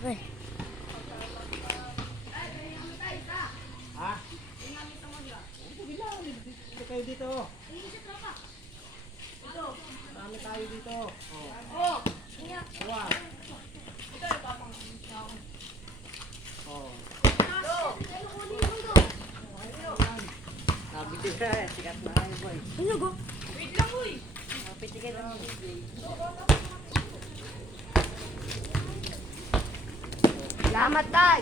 ako eh. Ha? Dito kayo dito. Dito. Dami tayo dito. Oh. Dua. Oh. Sabi ko sikat na kayo boy. Ano go? Wait lang boy. Pitigil lang. Salamat!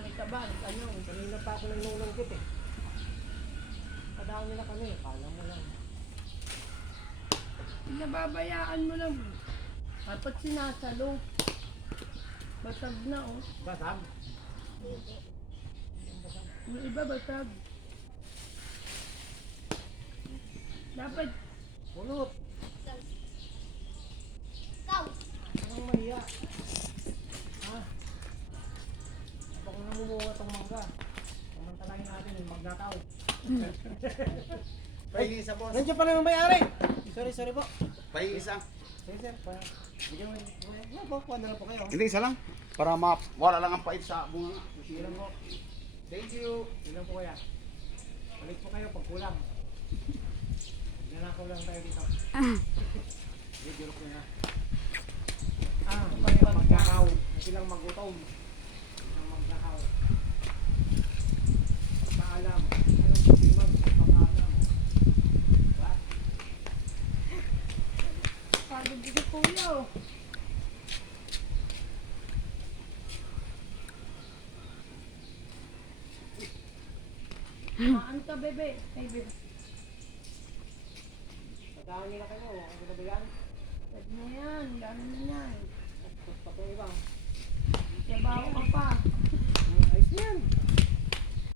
Nakarami ka ba? Ano? Kanina pa ako nangunungkit eh. Padaan nila kami, kala mo lang. Nababayaan mo lang. Dapat sinasalo. Basag na oh. Basag? Yung iba basag. Dapat Pulot. Anong mahiya? Ha? Namumunga tong mangga. Samantalahin natin yung magnakaw. Pahingi isa, boss. Nandiyan pala yung may-ari. Sorry, sorry po. Pahingi isa. Sige sir, pa. Bigyan mo yung... No, po, kuha na lang po kayo. Hindi, isa lang. Para ma wala lang ang pait sa bunga nga. Sige lang po. Thank you. Ilan po kaya? Balik po kayo pag kulang. Nanakaw lang tayo dito. Sige, joke ko na. Ah, pag magnakaw. Hindi lang magutom. Ang magnakaw. Paalam. Anong pagsimag? Paalam. Diba? Pagod si kuya oh. Maan ka bebe. Ay bebe. Pagkahan nila kayo. Ano ba ba yan? Wag na yan. Dami na yan.